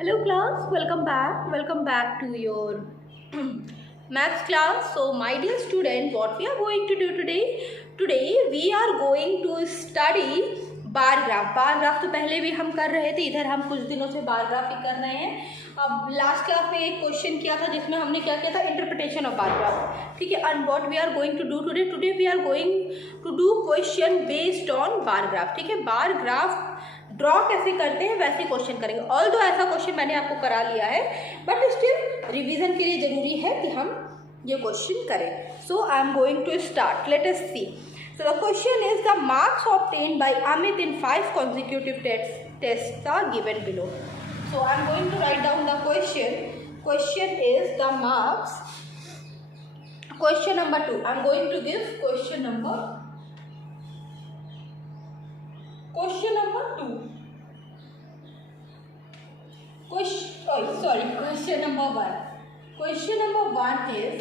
Hello class, welcome back to your maths class. So my dear student, what we are going to do today we are going to study bar graph तो पहले भी हम कर रहे थे, इधर हम कुछ दिनों से बार ग्राफ ही कर रहे हैं। अब लास्ट क्लास में एक क्वेश्चन किया था जिसमें हमने क्या किया था, इंटरप्रिटेशन ऑफ बार ग्राफ, ठीक है। And what we are going to do today we are going to do question based on bar graph, ठीक है। बार ग्राफ ड्रॉ कैसे करते हैं वैसे क्वेश्चन करेंगे। ऑल दो ऐसा क्वेश्चन मैंने आपको करा लिया है, बट स्टिल रिवीजन के लिए जरूरी है कि हम ये क्वेश्चन करें। So I am going to start, let us see. So the question is the marks obtained by Amit in 5 consecutive tests are given below. So I am going to write down the question. Question is the marks. Question number 2. I am going to give question number 2. Question number 1. Question number 1 is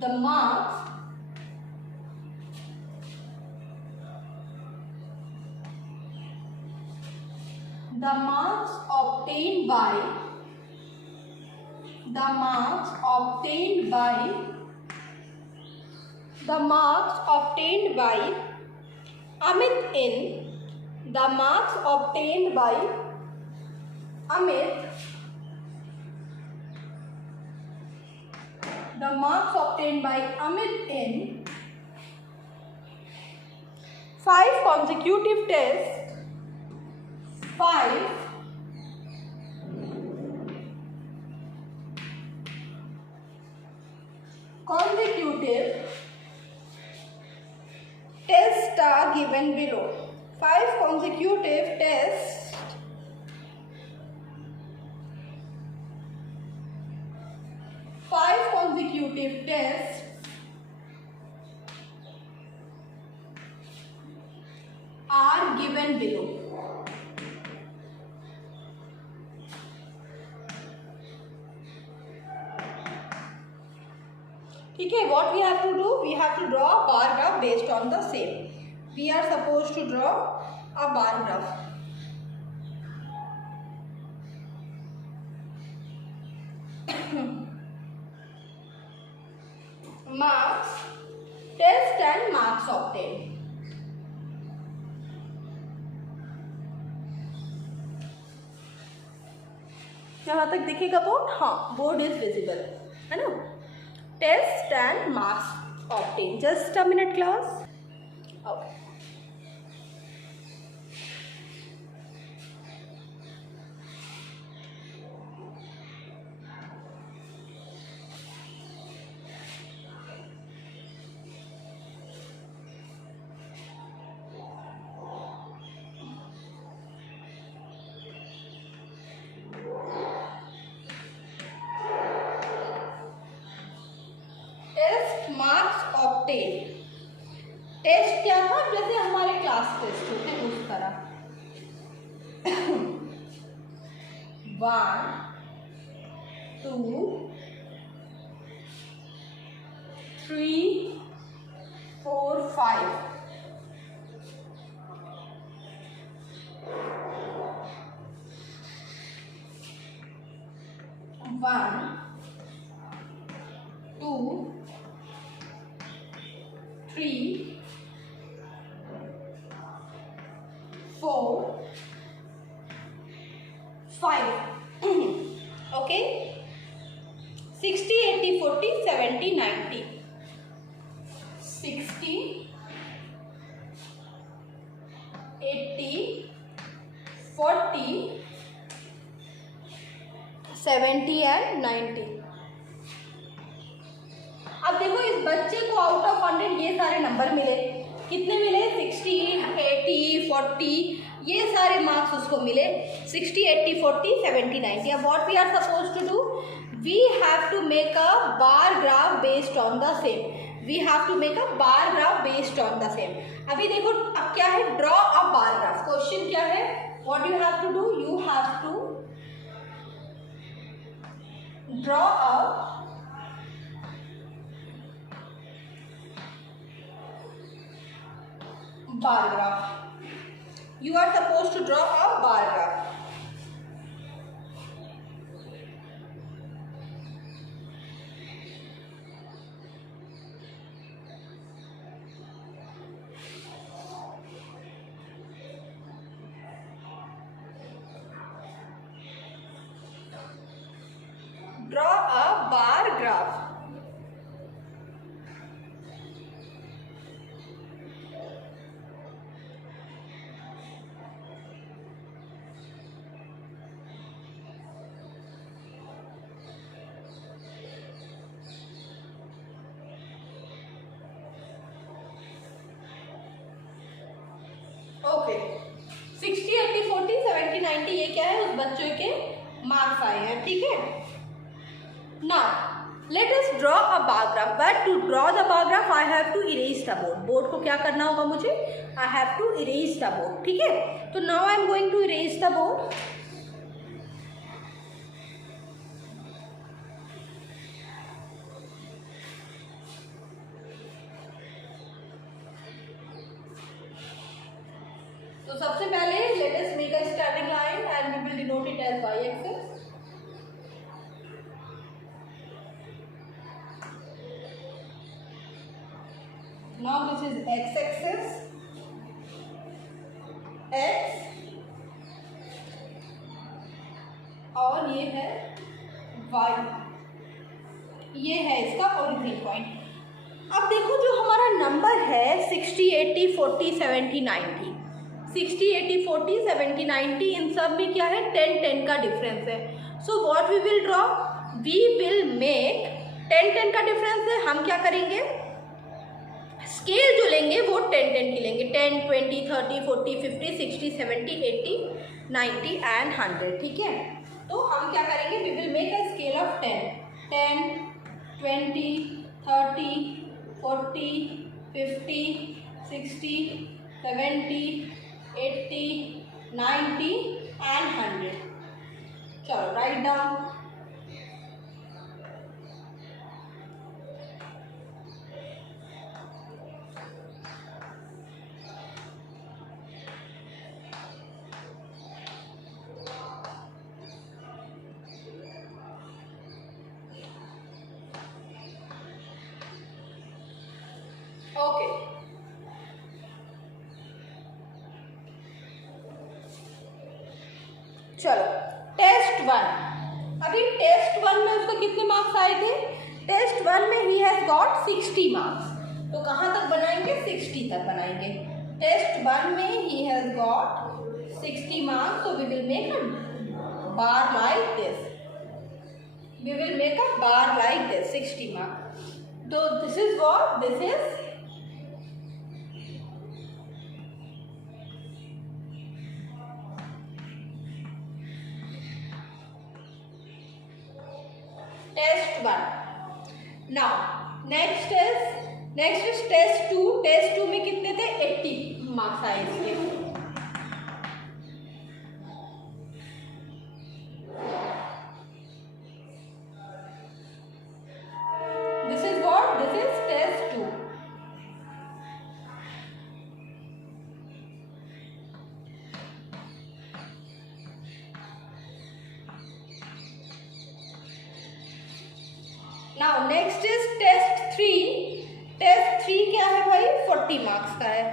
the marks obtained by Amit in five consecutive tests are given below. 5 consecutive tests are given below. ठीक है, what we have to do, we have to draw a bar graph based on the same. We are supposed to draw a bar graph. Marks, test and marks obtained. यहाँ तक दिखेगा board? हाँ, board is visible, है ना। Test and marks obtained. Just a minute class. Okay. Test क्या था, जैसे हमारे क्लास टेस्ट होते हैं उस तरह। 1 2 3 4 5 1 2 3 4 5 okay, 60 80 40 70 90 60 80 40 70 एंड 90। अब देखो, इस बच्चे को आउट ऑफ 100 ये सारे नंबर मिले। कितने मिले? 60 80 40, ये सारे मार्क्स उसको मिले। 60 80 40 70 90। अब what we are suppose to do, we have to make a bar graph based on the same. अभी देखो, अब क्या है, draw a bar graph. Question क्या है, what you have to do, you have to draw a bar graph. You are supposed to draw a bar graph. bar graph. Okay 60, 80, 40, 70, 90 ये क्या है, उस बच्चों के मार्क्स आए हैं, ठीक है। Now let us draw a bar graph, but to draw the bar graph I have to erase the board. Board को क्या करना होगा मुझे, I have to erase the board, ठीक है। तो now I am going to erase the board. तो सबसे पहले let us make a standing line and we will denote it as y axis. Now this is x axis, x, और ये है y, ये है इसका ओरिजिन पॉइंट। अब देखो जो हमारा नंबर है 60, 80, 40, 70, 90, 60, 80, 40, 70, 90 इन सब में क्या है 10, 10 का डिफरेंस है। So what we will draw, we will make 10, 10 का डिफरेंस है, हम क्या करेंगे स्केल जो लेंगे वो 10, 10 की लेंगे, 10, 20, 30, 40, 50, 60, 70, 80, 90 एंड 100, ठीक है। तो हम क्या करेंगे, we will make a scale of 10, 10, 20, 30, 40, 50, 60, 70, 80, 90 and 100। चलो राइट डाउन। ओके चलो टेस्ट 1, अभी टेस्ट 1 में उसको कितने मार्क्स आए थे, टेस्ट 1 में ही हैज गॉट 60 मार्क्स। तो कहाँ तक बनाएंगे, 60 तक बनाएंगे। टेस्ट 1 में he has got 60 marks, so we will make a bar like this, we will make a bar like this 60 marks. So this is what this is, test 1। Now next is test 2। Test 2 में कितने थे, 80 marks आए इसके। This is what, this is test 2। Now next is test 3। Test 3 क्या है भाई, 40 marks का है।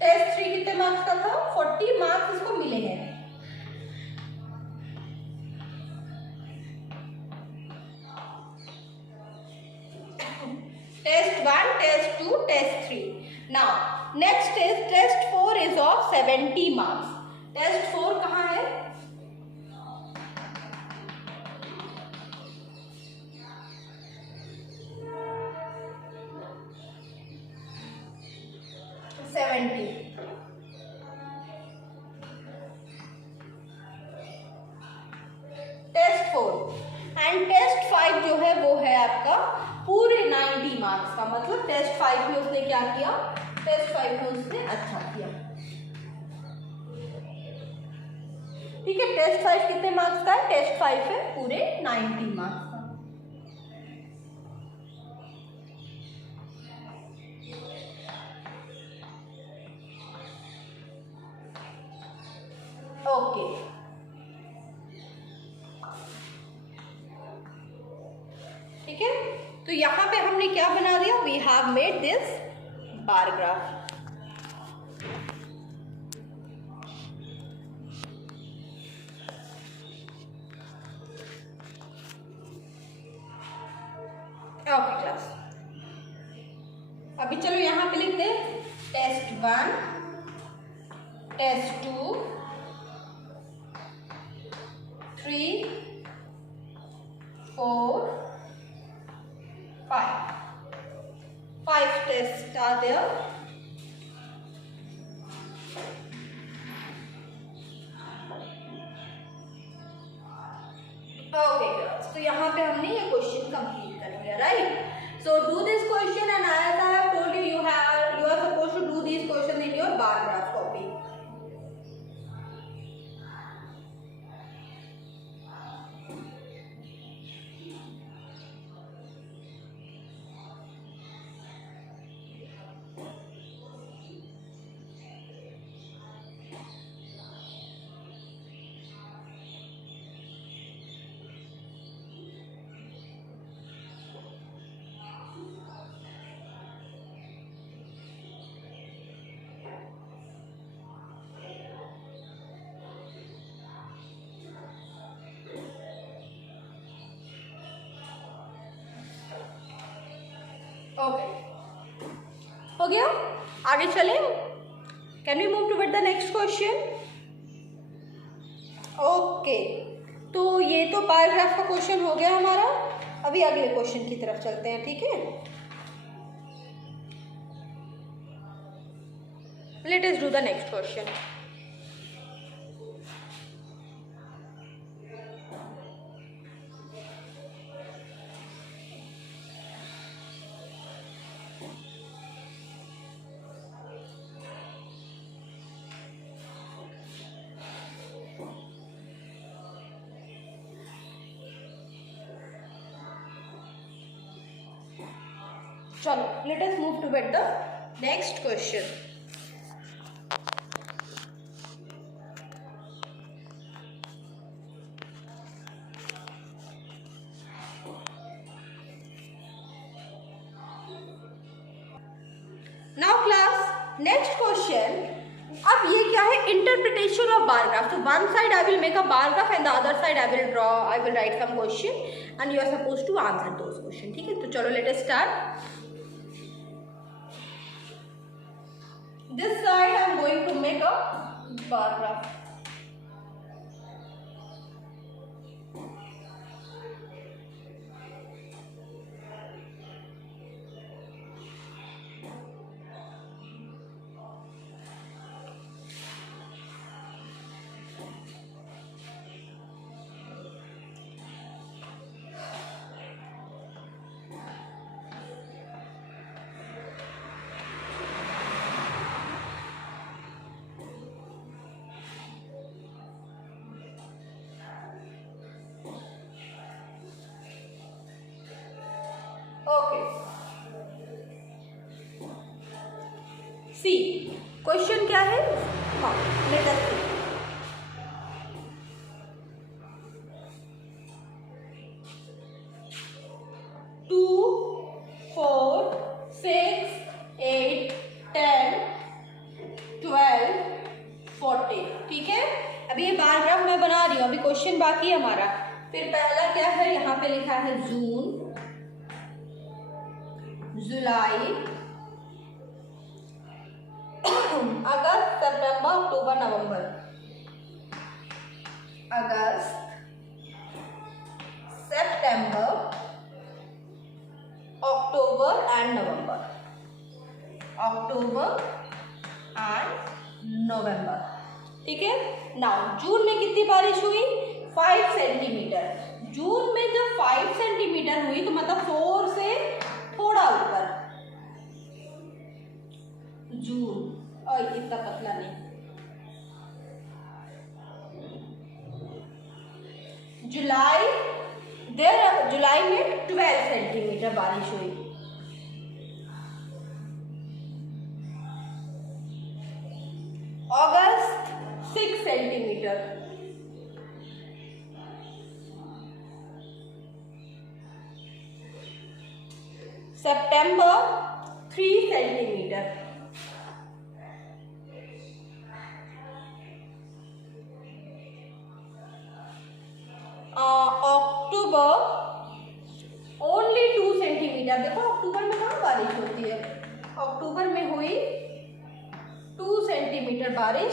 टेस्ट 3 कितने मार्क्स का था, 40 मार्क्स इसको मिले हैं। Test 1, test 2, test 3। Now next is test 4 is of 70 marks. Test 4 कहाँ है, टेस्ट 4 एंड टेस्ट 5 जो है वो है आपका पूरे 90 मार्क्स का। मतलब टेस्ट 5 में उसने क्या किया, टेस्ट 5 में उसने अच्छा किया, ठीक है। टेस्ट 5 कितने मार्क्स का है, टेस्ट 5 है पूरे 90 मार्क्स का। ओके ठीक है। तो यहाँ पे हमने क्या बना दिया, we have made this bar graph. Okay class, अभी चलो यहाँ पे लिखते हैं test 1, test 2, 3, 4, 5. 5 tests are there. Okay girls, तो यहाँ पे हमने ये क्वेश्चन कंप्लीट कर लिया, right? So do this question and as I have told you, you are supposed to do these questions in your bar graph copy. Okay, हो गया? आगे चलें? Can we move toward the next question? Okay, तो ये तो paragraph का question हो गया हमारा। अभी अगले क्वेश्चन की तरफ चलते हैं, ठीक है? Let us do the next question. चलो, let us move toward the next question. Now class, next question. अब ये क्या है? Interpretation of bar graph. So one side I will make a bar graph and the other side I will write some question and you are supposed to answer those questions. ठीक है? तो चलो let us start. This side I am going to make a bar graph. C question क्या है? हाँ, late us C. To, 4, 6, 8, 10, 12, 40, ठीक है? अभी ये बार ग्राफ मैं बना रही हूँ, अभी क्वेश्चन बाकी है हमारा। फिर पहला क्या है? यहाँ पे लिखा है जून, जुलाई, अगस्त, सितंबर, अक्टूबर, नवंबर। अगस्त, सितंबर, October and November. October and November, ठीक है? नाउ जून में कितनी बारिश हुई? 5 सेंटीमीटर। जून में जब 5 सेंटीमीटर हुई तो मतलब 4 से थोड़ा ऊपर। जून, और इतना पतला नहीं। जुलाई, जुलाई में 12 सेंटीमीटर बारिश हुई। अगस्त 6 centimetre. September 3 centimeter. October only 2 centimetre. देखो अक्टूबर में कहाँ बारिश होती है, अक्टूबर में हुई 2 सेंटीमीटर बारिश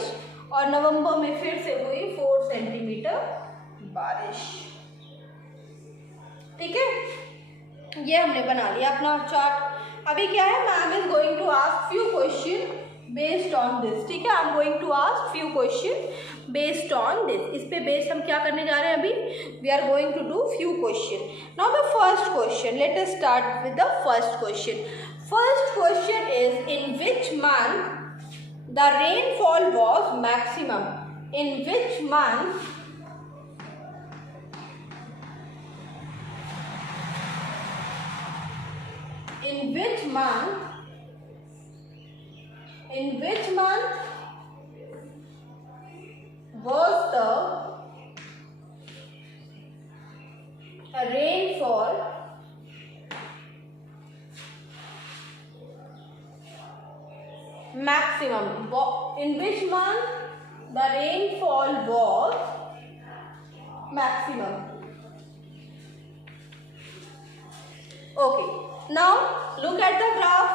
और नवंबर में फिर से हुई 4 सेंटीमीटर बारिश. ठीक है, ये हमने बना लिया अपना चार्ट. अभी क्या है, ma'am is going to ask few question based on this. ठीक है, I am going to ask few question based on this. इस पे बेस्ड हम क्या करने जा रहे हैं अभी, we are going to do few question. Now the first question, let us start with the first question. First question is in which month the rainfall was maximum. In which month was the rainfall maximum? In which month the rainfall was maximum? Okay, now look at the graph.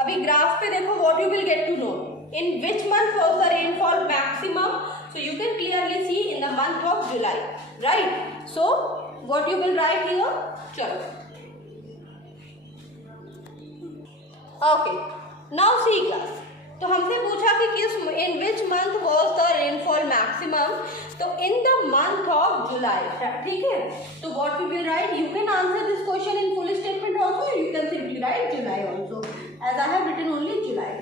अभी graph पे देखो, what you will get to know. In which month was the rainfall maximum? So you can clearly see in the month of July, right? So what you will write here? चलो. Okay, now see class. तो हमसे पूछा कि किस in which month was the rainfall maximum, तो in the month of July. ठीक है, तो what you will write, you can answer this question in full statement also, you can simply write July also, as I have written only July.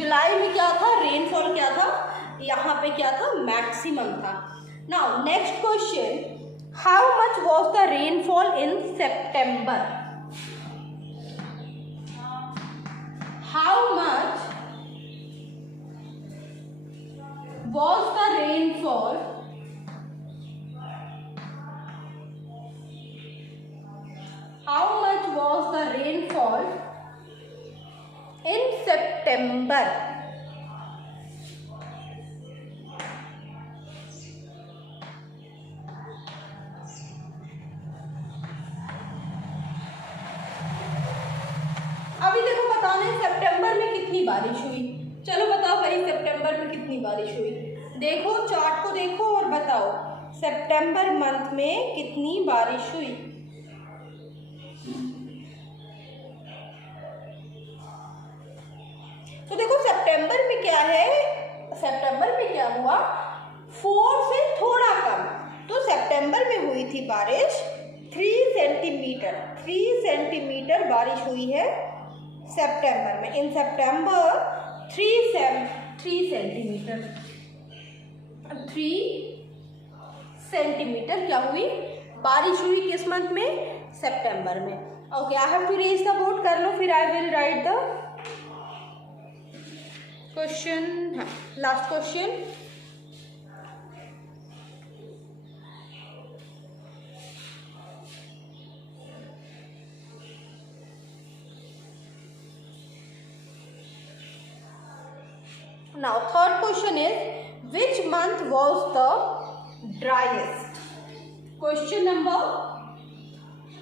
जुलाई में क्या था, rainfall क्या था, यहाँ पे क्या था, मैक्सिमम था. Now next question, how much was the rainfall in September. How much was the rainfall in September? अभी देखो बताना है सितंबर में कितनी बारिश हुई. चलो बताओ भाई, सितंबर में कितनी बारिश हुई. देखो चार्ट को देखो और बताओ सितंबर मंथ में कितनी बारिश हुई. तो देखो सितंबर में क्या है, सितंबर में क्या हुआ, 4 से थोड़ा कम. तो सितंबर में हुई थी बारिश 3 सेंटीमीटर. 3 सेंटीमीटर बारिश हुई है सितंबर में. इन सितंबर 3 सेंटीमीटर, 3 सेंटीमीटर क्या हुई, बारिश हुई. किस मंथ में, सितंबर में. Okay, I have to raise the board. कर लो, फिर I will write the question. Last question, now third question is which month was the driest. Question number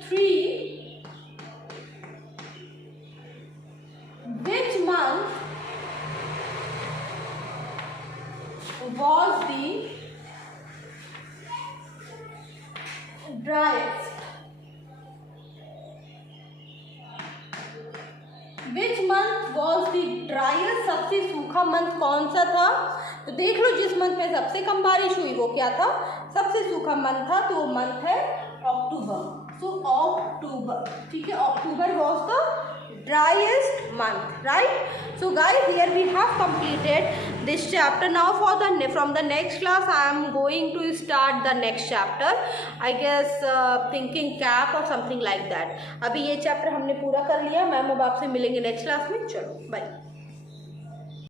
3, which month was the driest? Which month was the driest? सबसे सूखा month कौन सा था, तो देख लो जिस मंथ में सबसे कम बारिश हुई वो क्या था, सबसे सूखा मंथ था, तो वो मंथ है अक्टूबर. सो अक्टूबर. ठीक है, अक्टूबर was the driest month, right? So guys, here we have completed this chapter. Now for the from the next class I am going to start the next chapter, I guess thinking cap or something like that. अभी ये chapter हमने पूरा कर लिया. Ma'am अब आपसे मिलेंगे next class में. चलो बाय.